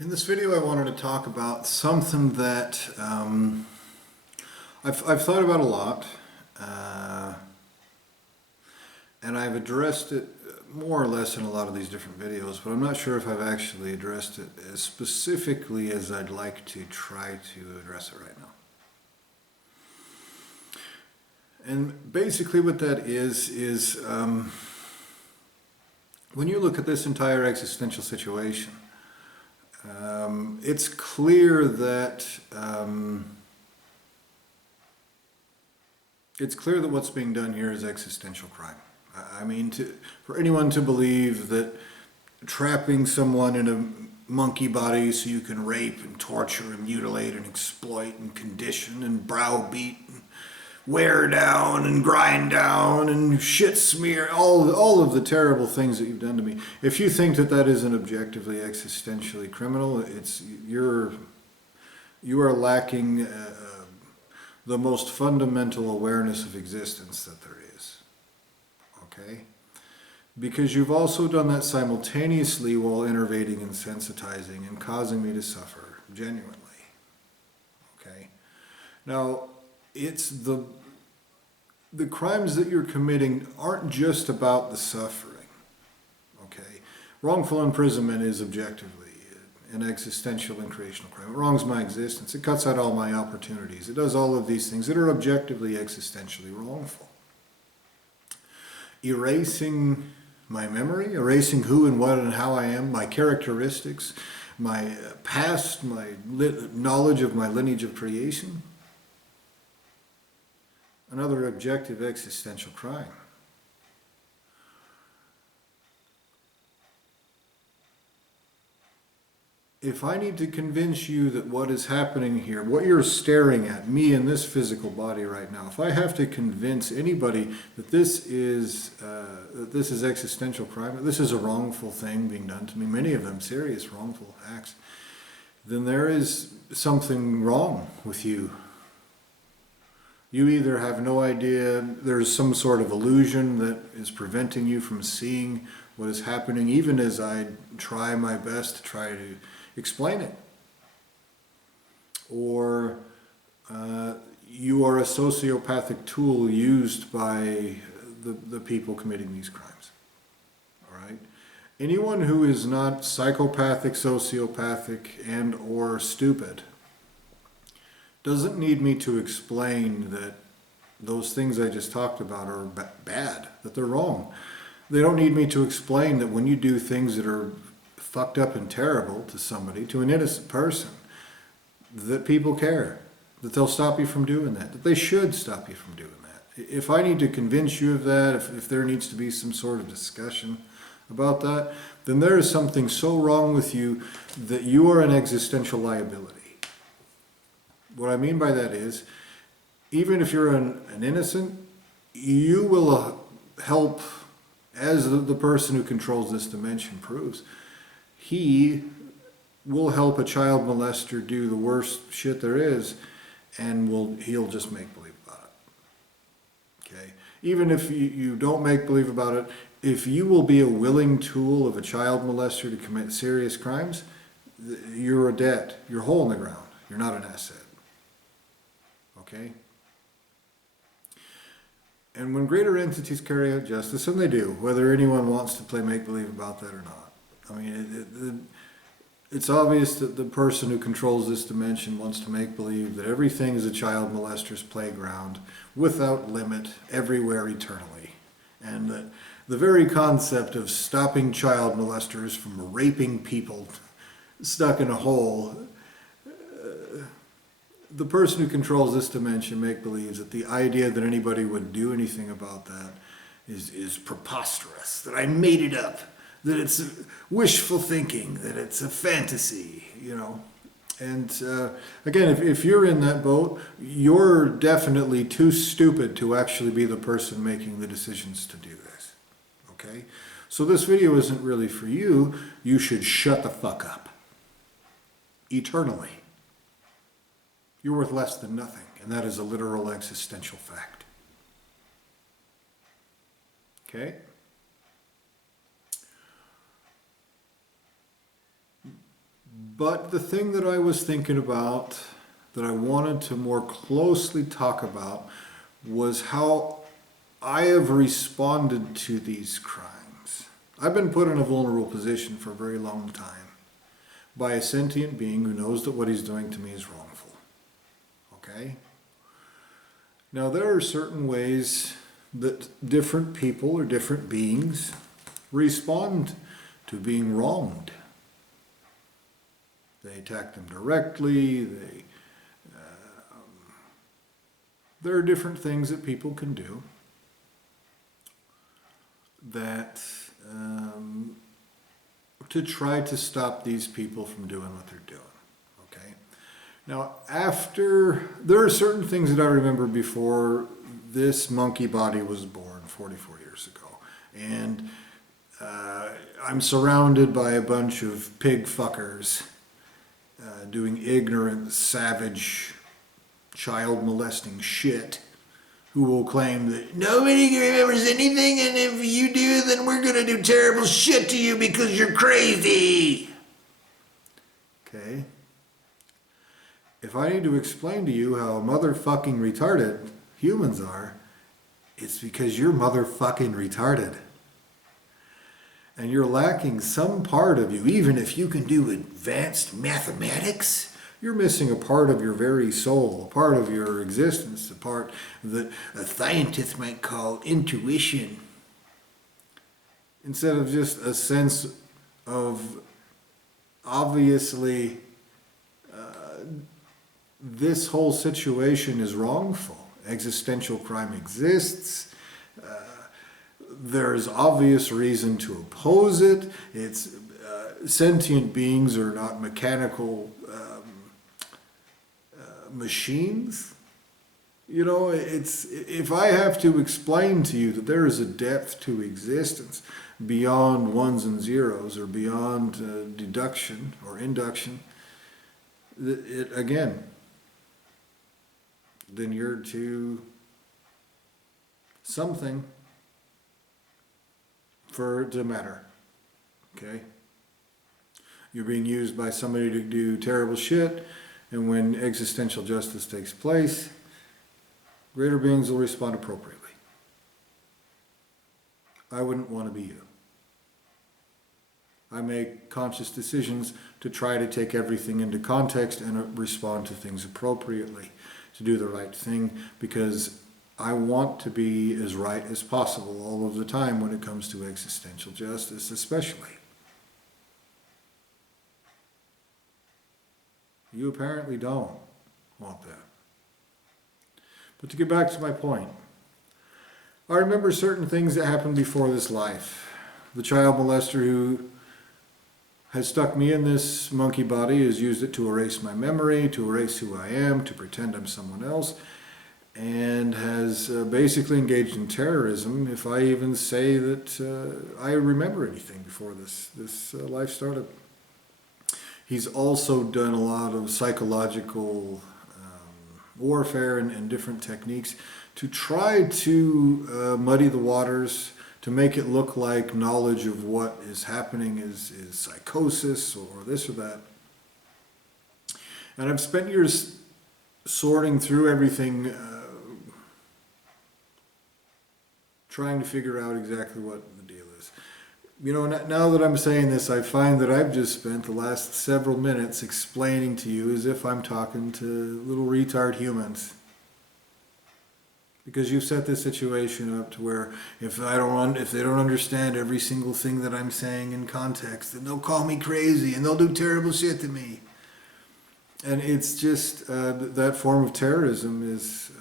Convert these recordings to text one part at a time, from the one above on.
In this video I wanted to talk about something that I've thought about a lot, and I've addressed it more or less in a lot of these different videos, but I'm not sure if I've actually addressed it as specifically as I'd like to try to address it right now. And basically what that is when you look at this entire existential situation, it's clear that what's being done here is existential crime. I mean, for anyone to believe that trapping someone in a monkey body so you can rape and torture and mutilate and exploit and condition and browbeat and wear down and grind down and shit smear, all of the terrible things that you've done to me. If you think that that isn't objectively existentially criminal, you are lacking the most fundamental awareness of existence that there is. Okay? Because you've also done that simultaneously while enervating and sensitizing and causing me to suffer genuinely. Okay? Now, it's the crimes that you're committing aren't just about the suffering. Okay? Wrongful imprisonment is objectively an existential and creational crime. It wrongs my existence. It cuts out all my opportunities. It does all of these things that are objectively existentially wrongful. Erasing my memory, erasing who and what and how I am, my characteristics, my past, my knowledge of my lineage of creation. Another objective existential crime. If I need to convince you that what is happening here, what you're staring at, me in this physical body right now, if I have to convince anybody that this is existential crime, that this is a wrongful thing being done to me, many of them serious wrongful acts, then there is something wrong with you. You either have no idea, there's some sort of illusion that is preventing you from seeing what is happening, even as I try my best to try to explain it. Or you are a sociopathic tool used by the people committing these crimes. All right? Anyone who is not psychopathic, sociopathic, and or stupid doesn't need me to explain that those things I just talked about are bad, that they're wrong. They don't need me to explain that when you do things that are fucked up and terrible to somebody, to an innocent person, that people care, that they'll stop you from doing that they should stop you from doing that. If I need to convince you of that, if there needs to be some sort of discussion about that, then there is something so wrong with you that you are an existential liability. What I mean by that is, even if you're an innocent, you will help, as the person who controls this dimension proves, he will help a child molester do the worst shit there is, and he'll just make believe about it. Okay? Even if you don't make believe about it, if you will be a willing tool of a child molester to commit serious crimes, you're a debt. You're a hole in the ground. You're not an asset. Okay? And when greater entities carry out justice, and they do, whether anyone wants to play make-believe about that or not. I mean, it's obvious that the person who controls this dimension wants to make believe that everything is a child molester's playground, without limit, everywhere, eternally. And that the very concept of stopping child molesters from raping people stuck in a hole, the person who controls this dimension believes that the idea that anybody would do anything about that is preposterous, that I made it up, that it's wishful thinking, that it's a fantasy, you know. And again, if you're in that boat, you're definitely too stupid to actually be the person making the decisions to do this. Okay? So this video isn't really for you. You should shut the fuck up. Eternally. You're worth less than nothing, and that is a literal existential fact. Okay? But the thing that I was thinking about, that I wanted to more closely talk about, was how I have responded to these crimes. I've been put in a vulnerable position for a very long time by a sentient being who knows that what he's doing to me is wrongful. Okay? Now, there are certain ways that different people or different beings respond to being wronged. They attack them directly. There are different things that people can do that to try to stop these people from doing what they're doing. Okay. Now, there are certain things that I remember before this monkey body was born 44 years ago, and I'm surrounded by a bunch of pig fuckers doing ignorant, savage, child molesting shit, who will claim that nobody remembers anything, and if you do, then we're gonna do terrible shit to you because you're crazy. Okay? If I need to explain to you how motherfucking retarded humans are, it's because you're motherfucking retarded. And you're lacking some part of you. Even if you can do advanced mathematics, you're missing a part of your very soul, a part of your existence, a part that a scientist might call intuition. Instead of just a sense of, obviously, this whole situation is wrongful. Existential crime exists. There's obvious reason to oppose it. It's sentient beings are not mechanical machines. You know, if I have to explain to you that there is a depth to existence beyond ones and zeros, or beyond deduction or induction, again, then you're to something for it to matter. Okay? You're being used by somebody to do terrible shit, and when existential justice takes place, greater beings will respond appropriately. I wouldn't want to be you. I make conscious decisions to try to take everything into context and respond to things appropriately, to do the right thing, because I want to be as right as possible all of the time when it comes to existential justice, especially. You apparently don't want that. But to get back to my point, I remember certain things that happened before this life. The child molester who has stuck me in this monkey body has used it to erase my memory, to erase who I am, to pretend I'm someone else, and has basically engaged in terrorism if I even say that I remember anything before this life started. He's also done a lot of psychological warfare and different techniques to try to muddy the waters, to make it look like knowledge of what is happening is psychosis or this or that. And I've spent years sorting through everything, trying to figure out exactly what the deal is. You know, now that I'm saying this, I find that I've just spent the last several minutes explaining to you as if I'm talking to little retard humans. Because you've set this situation up to where if they don't understand every single thing that I'm saying in context, then they'll call me crazy and they'll do terrible shit to me. And it's just that form of terrorism is,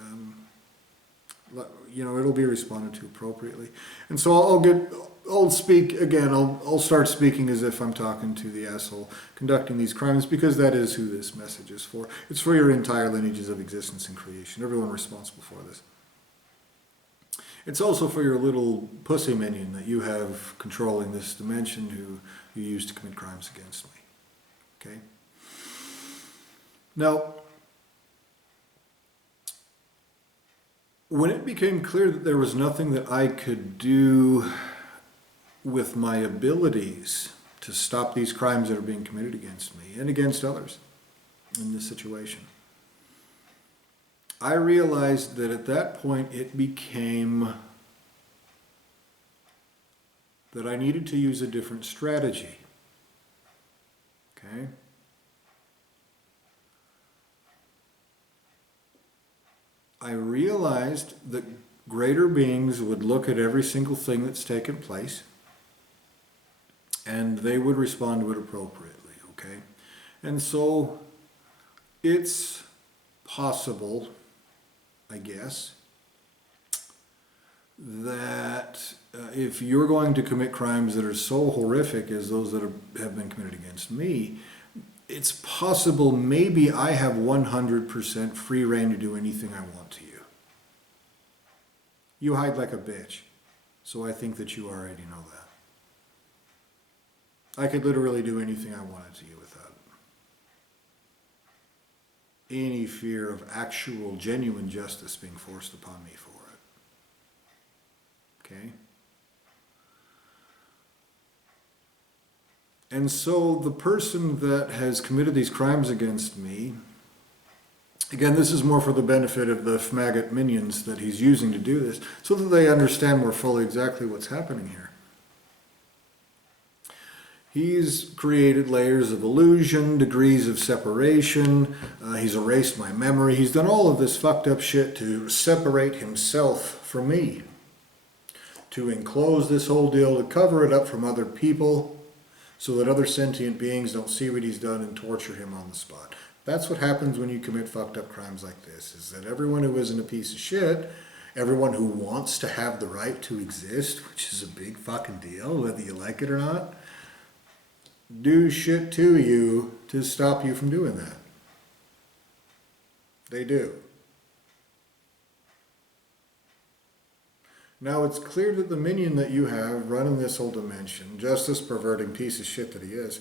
it'll be responded to appropriately. And so I'll speak again. I'll start speaking as if I'm talking to the asshole conducting these crimes, because that is who this message is for. It's for your entire lineages of existence and creation. Everyone responsible for this. It's also for your little pussy minion that you have controlling this dimension who you use to commit crimes against me. Okay? Now, when it became clear that there was nothing that I could do with my abilities to stop these crimes that are being committed against me and against others in this situation. I realized that at that point it became that I needed to use a different strategy. Okay? I realized that greater beings would look at every single thing that's taken place and they would respond to it appropriately, okay? And so it's possible, I guess, that if you're going to commit crimes that are so horrific as those that have been committed against me, it's possible maybe I have 100% free reign to do anything I want to you. You hide like a bitch, so I think that you already know that. I could literally do anything I wanted to you without any fear of actual, genuine justice being forced upon me for it. Okay? And so the person that has committed these crimes against me, again, this is more for the benefit of the FMAGgot minions that he's using to do this, so that they understand more fully exactly what's happening here. He's created layers of illusion, degrees of separation, he's erased my memory, he's done all of this fucked up shit to separate himself from me, to enclose this whole deal, to cover it up from other people, so that other sentient beings don't see what he's done and torture him on the spot. That's what happens when you commit fucked up crimes like this, is that everyone who isn't a piece of shit, everyone who wants to have the right to exist, which is a big fucking deal, whether you like it or not, do shit to you to stop you from doing that. They do. Now it's clear that the minion that you have running this whole dimension, justice perverting piece of shit that he is,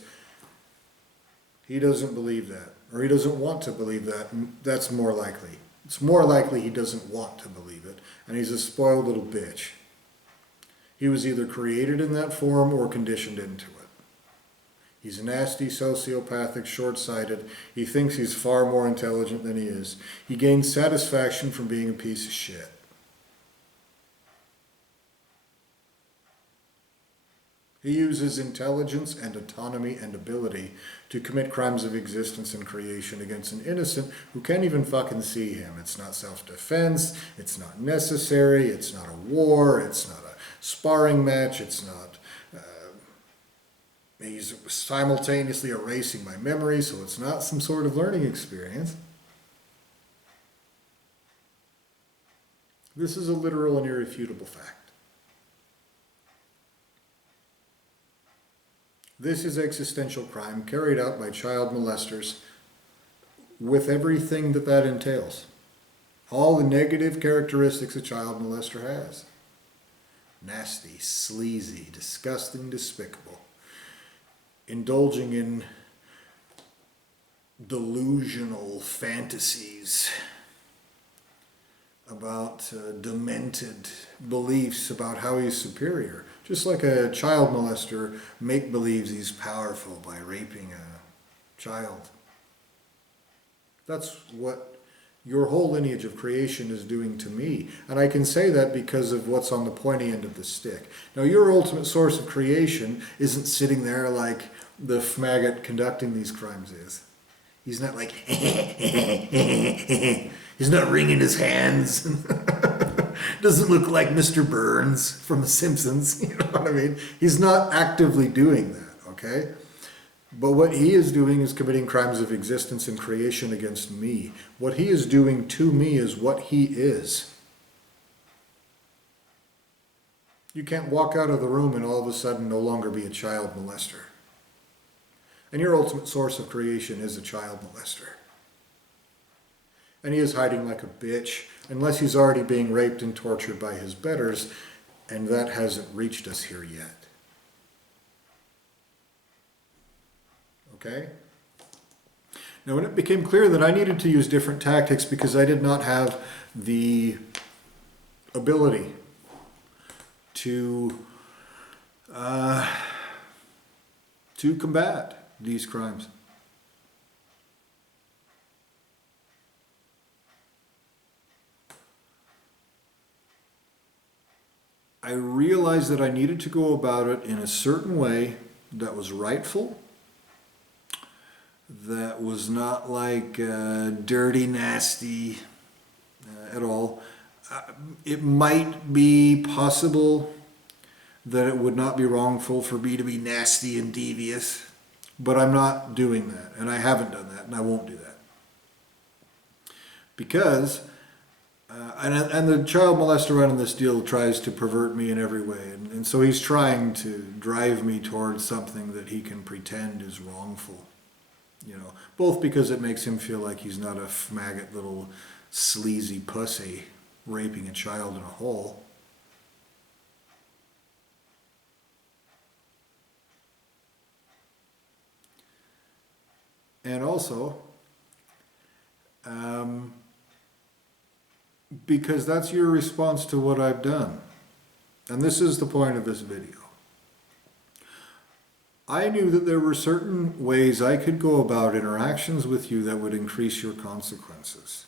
he doesn't believe that. Or he doesn't want to believe that. That's more likely. It's more likely he doesn't want to believe it. And he's a spoiled little bitch. He was either created in that form or conditioned into it. He's nasty, sociopathic, short-sighted. He thinks he's far more intelligent than he is. He gains satisfaction from being a piece of shit. He uses intelligence and autonomy and ability to commit crimes of existence and creation against an innocent who can't even fucking see him. It's not self-defense, it's not necessary, it's not a war, it's not a sparring match, it's not... he's simultaneously erasing my memory, so it's not some sort of learning experience. This is a literal and irrefutable fact. This is existential crime carried out by child molesters with everything that that entails. All the negative characteristics a child molester has. Nasty, sleazy, disgusting, despicable. Indulging in delusional fantasies about demented beliefs about how he's superior. Just like a child molester make-believes he's powerful by raping a child. That's what your whole lineage of creation is doing to me. And I can say that because of what's on the pointy end of the stick. Now, your ultimate source of creation isn't sitting there like the FMAGgot conducting these crimes is. He's not like, he's not wringing his hands. Doesn't look like Mr. Burns from The Simpsons, you know what I mean? He's not actively doing that, okay? But what he is doing is committing crimes of existence and creation against me. What he is doing to me is what he is. You can't walk out of the room and all of a sudden no longer be a child molester. And your ultimate source of creation is a child molester. And he is hiding like a bitch, unless he's already being raped and tortured by his betters, and that hasn't reached us here yet. Okay? Now, when it became clear that I needed to use different tactics because I did not have the ability to to combat these crimes. I realized that I needed to go about it in a certain way that was rightful, that was not like dirty, nasty at all. It might be possible that it would not be wrongful for me to be nasty and devious, but I'm not doing that, and I haven't done that, and I won't do that. Because, and the child molester running this deal tries to pervert me in every way, and so he's trying to drive me towards something that he can pretend is wrongful. Both because it makes him feel like he's not a maggot little sleazy pussy raping a child in a hole. And also, because that's your response to what I've done. And this is the point of this video. I knew that there were certain ways I could go about interactions with you that would increase your consequences.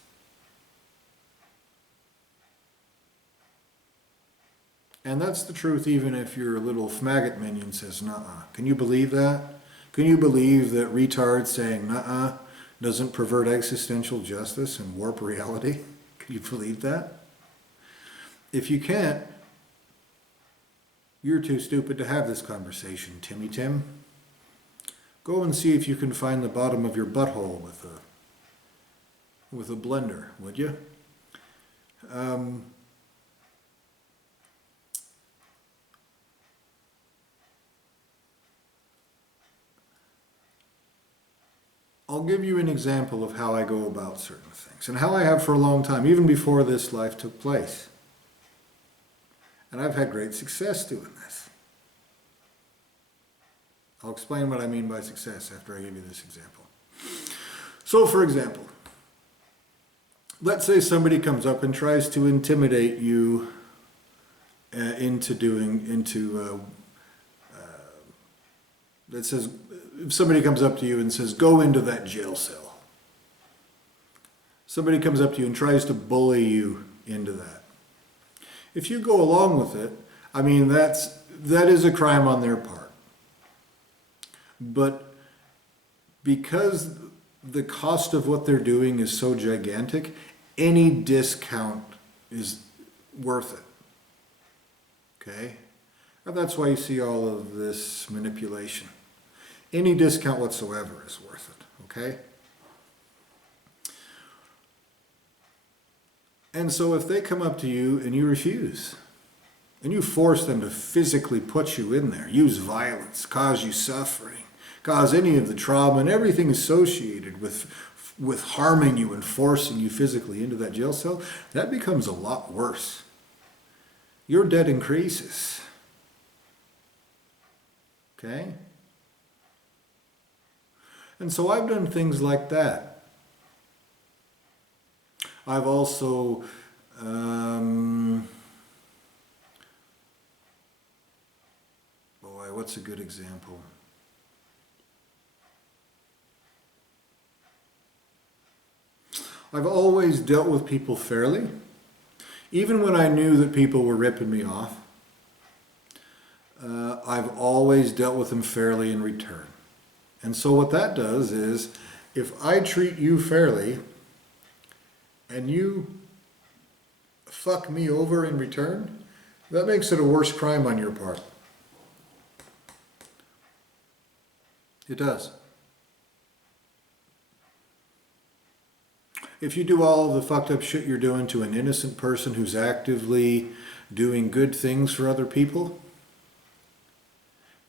And that's the truth even if your little maggot minion says, nuh-uh. Can you believe that? Can you believe that retard saying nuh-uh doesn't pervert existential justice and warp reality? Can you believe that? If you can't, you're too stupid to have this conversation, Timmy Tim. Go and see if you can find the bottom of your butthole with a blender, would you? I'll give you an example of how I go about certain things, and how I have for a long time, even before this life took place. And I've had great success doing this. I'll explain what I mean by success after I give you this example. So, for example, let's say somebody comes up and tries to intimidate you that says, if somebody comes up to you and says, go into that jail cell. Somebody comes up to you and tries to bully you into that. If you go along with it, I mean, that is a crime on their part. But because the cost of what they're doing is so gigantic, any discount is worth it. Okay? And that's why you see all of this manipulation. Any discount whatsoever is worth it. Okay? And so if they come up to you and you refuse, and you force them to physically put you in there, use violence, cause you suffering, cause any of the trauma and everything associated with harming you and forcing you physically into that jail cell, that becomes a lot worse. Your debt increases. Okay? And so I've done things like that. I've also what's a good example? I've always dealt with people fairly, even when I knew that people were ripping me off. I've always dealt with them fairly in return. And so what that does is, if I treat you fairly, and you fuck me over in return, that makes it a worse crime on your part. It does. If you do all the fucked up shit you're doing to an innocent person who's actively doing good things for other people,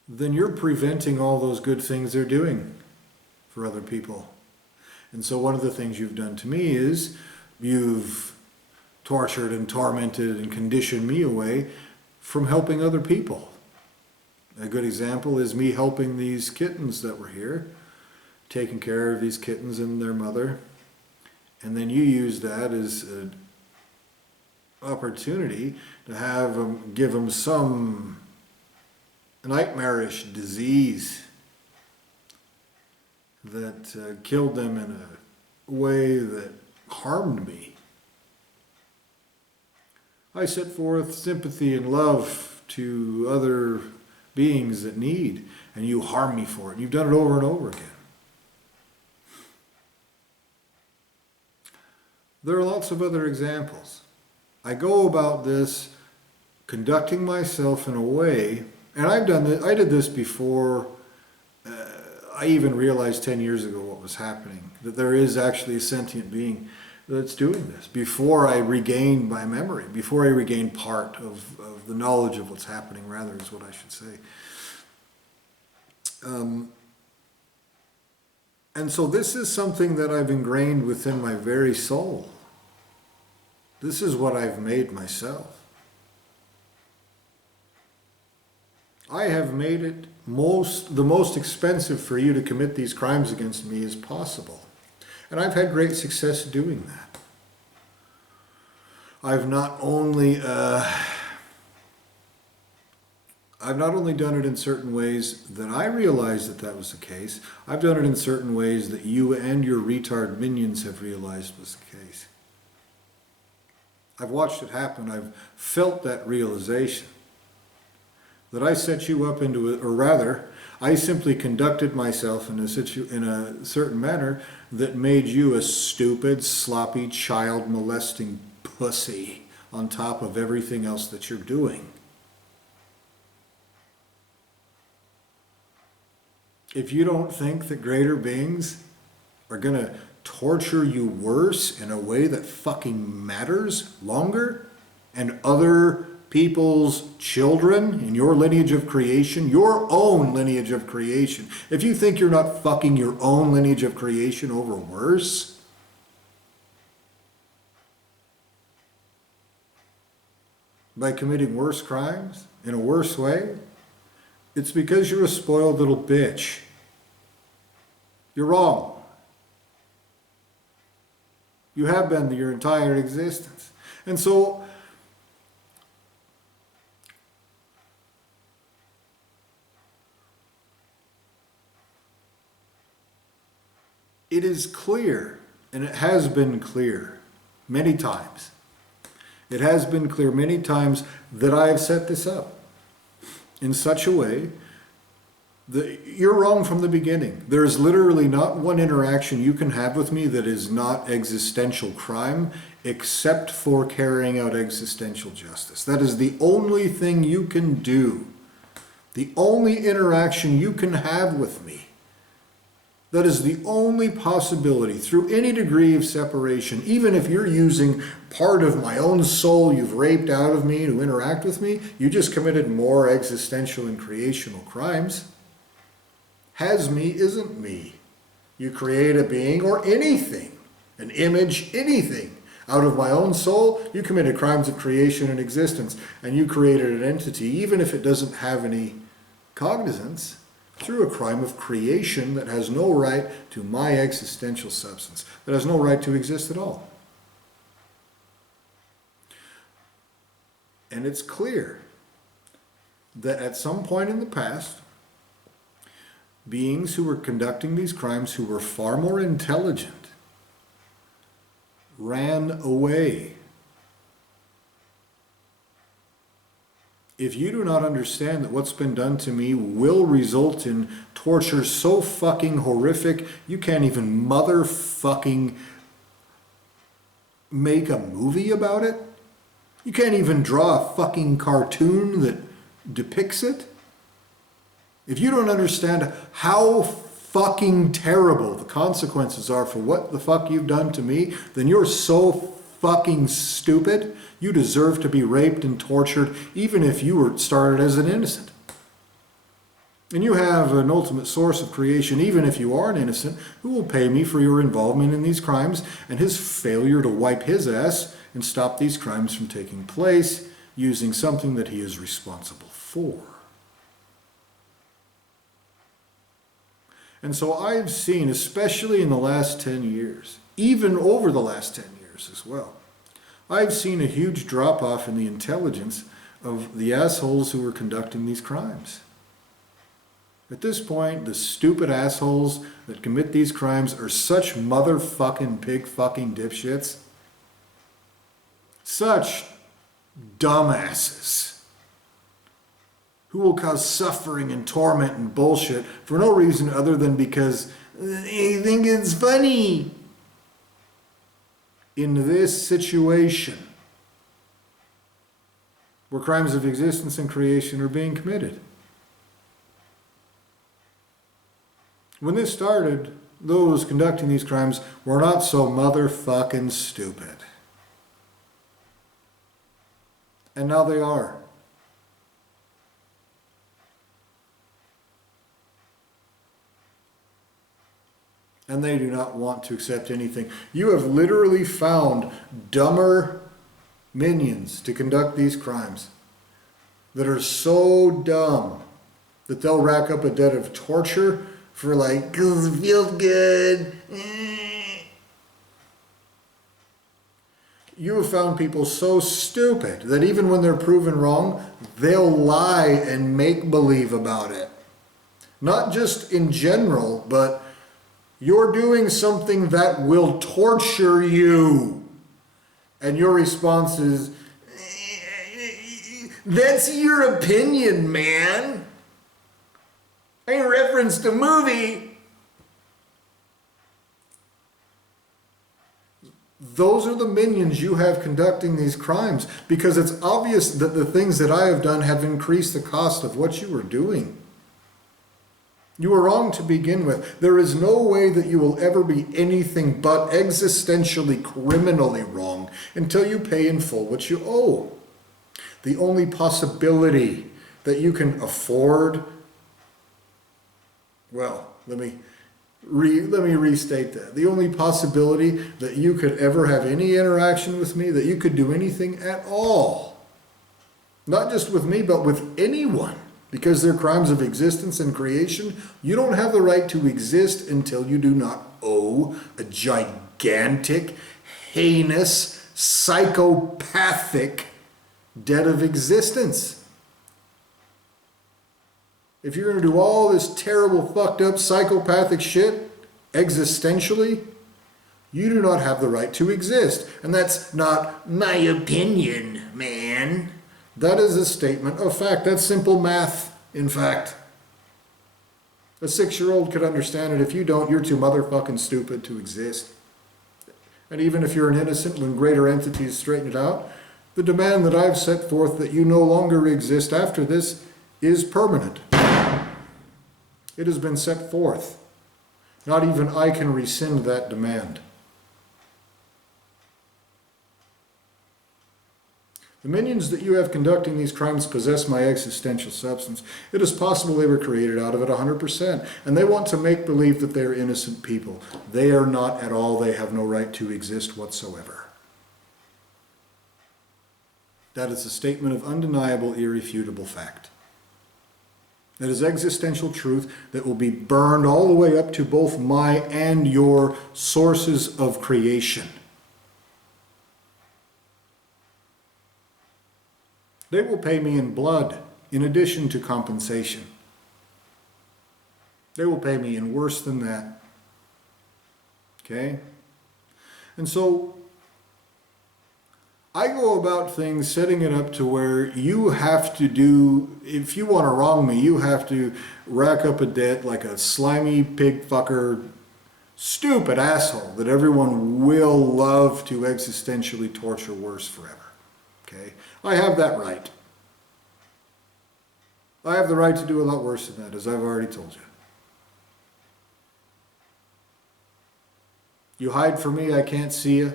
then you're preventing all those good things they're doing for other people. And so one of the things you've done to me is you've tortured and tormented and conditioned me away from helping other people. A good example is me helping these kittens that were here, taking care of these kittens and their mother. And then you use that as an opportunity to give them some nightmarish disease that killed them in a way that harmed me. I set forth sympathy and love to other beings that need, and you harm me for it. You've done it over and over again. There are lots of other examples. I go about this conducting myself in a way, and I did this before I even realized 10 years ago what was happening, that there is actually a sentient being that's doing this, before I regained my memory, before I regained part of the knowledge of what's happening, rather, is what I should say. And so this is something that I've ingrained within my very soul. This is what I've made myself. I have made it the most expensive for you to commit these crimes against me as possible. And I've had great success doing that. I've not only done it in certain ways that I realized that was the case, I've done it in certain ways that you and your retard minions have realized was the case. I've watched it happen. I've felt that realization. That I set you up into it, or rather, I simply conducted myself in a certain manner that made you a stupid, sloppy, child-molesting pussy on top of everything else that you're doing. If you don't think that greater beings are going to torture you worse in a way that fucking matters longer, and other people's children in your lineage of creation, your own lineage of creation, if you think you're not fucking your own lineage of creation over worse, by committing worse crimes in a worse way, it's because you're a spoiled little bitch. You're wrong. You have been your entire existence. And so it is clear, and it has been clear many times. It has been clear many times that I have set this up in such a way that you're wrong from the beginning. There is literally not one interaction you can have with me that is not existential crime, except for carrying out existential justice. That is the only thing you can do. The only interaction you can have with me. That is the only possibility through any degree of separation, even if you're using part of my own soul you've raped out of me to interact with me, you just committed more existential and creational crimes. Has me isn't me. You create a being or anything, an image, anything. Out of my own soul, you committed crimes of creation and existence, and you created an entity, even if it doesn't have any cognizance, through a crime of creation that has no right to my existential substance, that has no right to exist at all. And it's clear that at some point in the past, beings who were conducting these crimes, who were far more intelligent, ran away. If you do not understand that what's been done to me will result in torture so fucking horrific, you can't even motherfucking make a movie about it? You can't even draw a fucking cartoon that depicts it? If you don't understand how fucking terrible the consequences are for what the fuck you've done to me, then you're so fucking stupid. You deserve to be raped and tortured, even if you were started as an innocent. And you have an ultimate source of creation, even if you are an innocent, who will pay me for your involvement in these crimes and his failure to wipe his ass and stop these crimes from taking place using something that he is responsible for. And so I've seen, especially in the last 10 years, even over the last 10 years as well, I've seen a huge drop-off in the intelligence of the assholes who were conducting these crimes. At this point, the stupid assholes that commit these crimes are such motherfucking pig fucking dipshits. Such dumbasses who will cause suffering and torment and bullshit for no reason other than because they think it's funny. In this situation, where crimes of existence and creation are being committed. When this started, those conducting these crimes were not so motherfucking stupid. And now they are. And they do not want to accept anything. You have literally found dumber minions to conduct these crimes that are so dumb that they'll rack up a debt of torture for like, 'cause it feels good. You have found people so stupid that even when they're proven wrong, they'll lie and make believe about it. Not just in general, but you're doing something that will torture you. And your response is, that's your opinion, man. I referenced a movie. Those are the minions you have conducting these crimes, because it's obvious that the things that I have done have increased the cost of what you are doing. You were wrong to begin with. There is no way that you will ever be anything but existentially, criminally wrong until you pay in full what you owe. The only possibility that you can afford, well, let me restate that. The only possibility that you could ever have any interaction with me, that you could do anything at all, not just with me, but with anyone, because they're crimes of existence and creation, you don't have the right to exist until you do not owe a gigantic, heinous, psychopathic debt of existence. If you're going to do all this terrible, fucked up, psychopathic shit existentially, you do not have the right to exist. And that's not my opinion, man. That is a statement of fact. That's simple math, in fact. A 6-year-old could understand it. If you don't, you're too motherfucking stupid to exist. And even if you're an innocent, when greater entities straighten it out, the demand that I've set forth that you no longer exist after this is permanent. It has been set forth. Not even I can rescind that demand. The minions that you have conducting these crimes possess my existential substance. It is possible they were created out of it 100%, and they want to make believe that they are innocent people. They are not at all. They have no right to exist whatsoever. That is a statement of undeniable, irrefutable fact. That is existential truth that will be burned all the way up to both my and your sources of creation. They will pay me in blood in addition to compensation. They will pay me in worse than that. Okay? And so I go about things setting it up to where you have to do, if you want to wrong me, you have to rack up a debt like a slimy pig fucker, stupid asshole that everyone will love to existentially torture worse forever. Okay? I have that right. I have the right to do a lot worse than that, as I've already told you. You hide from me, I can't see you.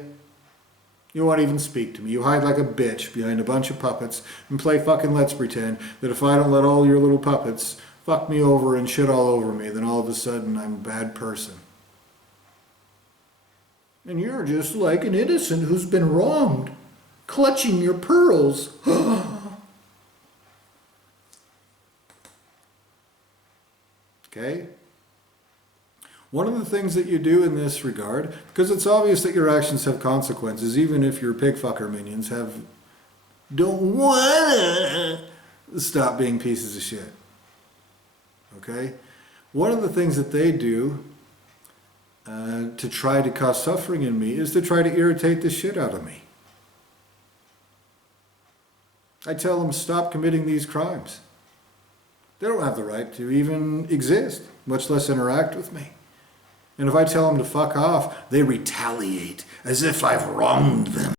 You won't even speak to me. You hide like a bitch behind a bunch of puppets and play fucking let's pretend that if I don't let all your little puppets fuck me over and shit all over me, then all of a sudden I'm a bad person. And you're just like an innocent who's been wronged, clutching your pearls. Okay? One of the things that you do in this regard, because it's obvious that your actions have consequences, even if your pig fucker minions don't wanna stop being pieces of shit. Okay? One of the things that they do to try to cause suffering in me is to try to irritate the shit out of me. I tell them, stop committing these crimes. They don't have the right to even exist, much less interact with me. And if I tell them to fuck off, they retaliate as if I've wronged them.